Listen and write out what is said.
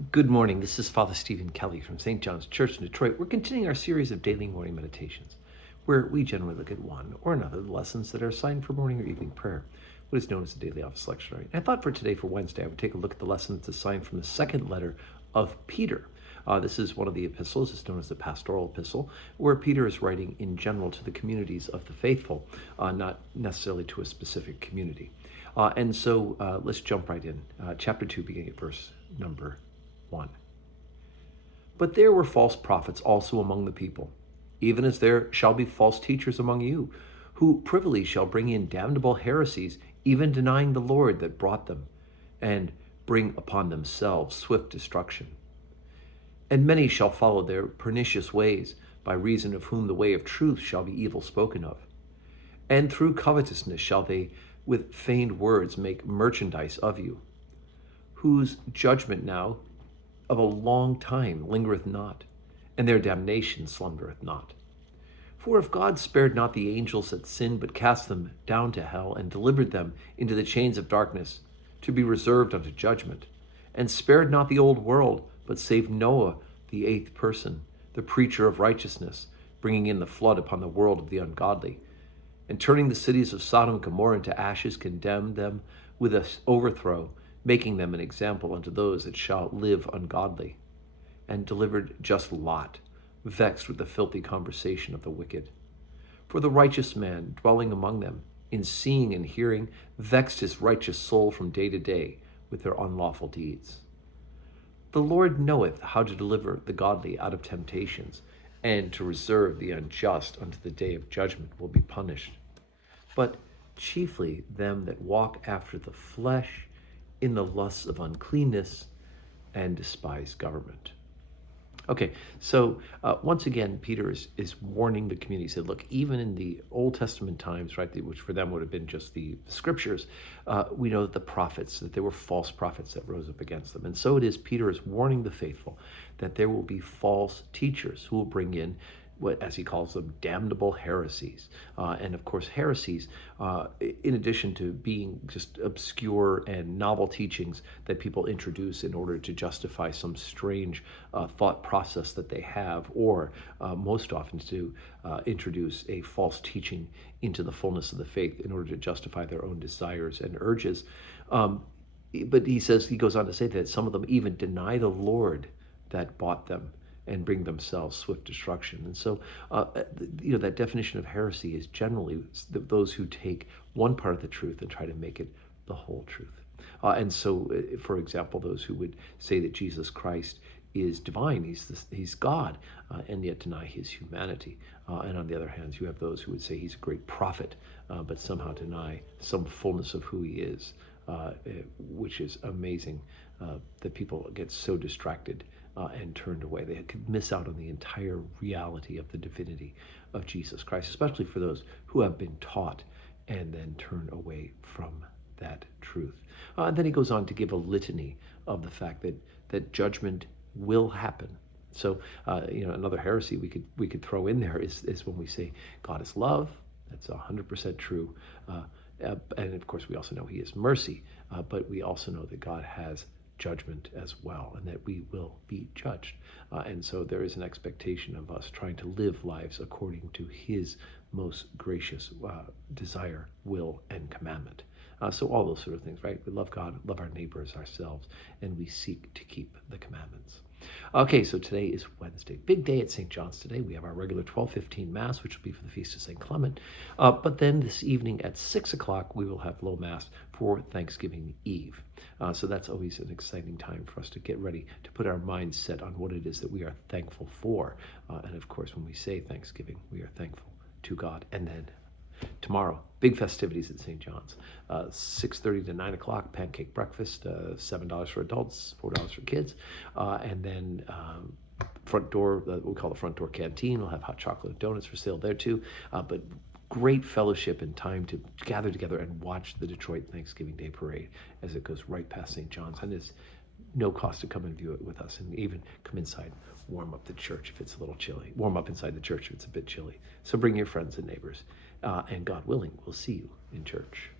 Good morning. This is Father Stephen Kelly from St. John's Church in Detroit. We're continuing our series of daily morning meditations, where we generally look at one or another of the lessons that are assigned for morning or evening prayer, what is known as the daily office lectionary. And I thought for today, for Wednesday, I would take a look at the lesson that's assigned from the second letter of Peter. This is one of the epistles. It's known as the pastoral epistle, where Peter is writing in general to the communities of the faithful, not necessarily to a specific community. And so let's jump right in. Chapter 2, beginning at verse number 1. But there were false prophets also among the people, even as there shall be false teachers among you, who privily shall bring in damnable heresies, even denying the Lord that brought them, and bring upon themselves swift destruction. And many shall follow their pernicious ways, by reason of whom the way of truth shall be evil spoken of. And through covetousness shall they with feigned words make merchandise of you, whose judgment now of a long time lingereth not, and their damnation slumbereth not. For if God spared not the angels that sinned, but cast them down to hell, and delivered them into the chains of darkness, to be reserved unto judgment, and spared not the old world, but saved Noah, the eighth person, the preacher of righteousness, bringing in the flood upon the world of the ungodly, and turning the cities of Sodom and Gomorrah into ashes, condemned them with an overthrow, making them an example unto those that shall live ungodly, and delivered just Lot, vexed with the filthy conversation of the wicked. For the righteous man dwelling among them, in seeing and hearing, vexed his righteous soul from day to day with their unlawful deeds. The Lord knoweth how to deliver the godly out of temptations, and to reserve the unjust unto the day of judgment will be punished. But chiefly them that walk after the flesh, in the lusts of uncleanness, and despise government. Okay, so once again, Peter is warning the community. He said, look, even in the Old Testament times, right, which for them would have been just the scriptures, we know that the prophets, that there were false prophets that rose up against them. And so it is, Peter is warning the faithful that there will be false teachers who will bring in what, as he calls them, damnable heresies. And of course, heresies, in addition to being just obscure and novel teachings that people introduce in order to justify some strange thought process that they have, or most often to introduce a false teaching into the fullness of the faith in order to justify their own desires and urges. But he goes on to say that some of them even deny the Lord that bought them, and bring themselves swift destruction. And so, that definition of heresy is generally those who take one part of the truth and try to make it the whole truth. For example, those who would say that Jesus Christ is divine, he's God, and yet deny his humanity. And on the other hand, you have those who would say he's a great prophet, but somehow deny some fullness of who he is, which is amazing that people get so distracted and turned away. They could miss out on the entire reality of the divinity of Jesus Christ, especially for those who have been taught and then turn away from that truth. And then he goes on to give a litany of the fact that judgment will happen. So, another heresy we could throw in there is when we say God is love. That's 100% true. And of course, we also know he is mercy, but we also know that God has judgment as well, and that we will be judged. And so there is an expectation of us trying to live lives according to his most gracious desire, will, and commandment. So all those sort of things, right? We love God, love our neighbors, ourselves, and we seek to keep the commandments. Okay, so today is Wednesday. Big day at St. John's today. We have our regular 12:15 Mass, which will be for the Feast of St. Clement. But then this evening at 6 o'clock, we will have Low Mass for Thanksgiving Eve. So that's always an exciting time for us to get ready to put our minds set on what it is that we are thankful for. And of course, when we say Thanksgiving, we are thankful to God. And then tomorrow, big festivities at St. John's. 6:30 to 9 o'clock, pancake breakfast, $7 for adults, $4 for kids. And then front door, we call the front door canteen. We'll have hot chocolate and donuts for sale there too. But great fellowship and time to gather together and watch the Detroit Thanksgiving Day Parade as it goes right past St. John's. And it's no cost to come and view it with us, and even come inside, warm up the church if it's a little chilly. Warm up inside the church if it's a bit chilly. So bring your friends and neighbors, and God willing, we'll see you in church.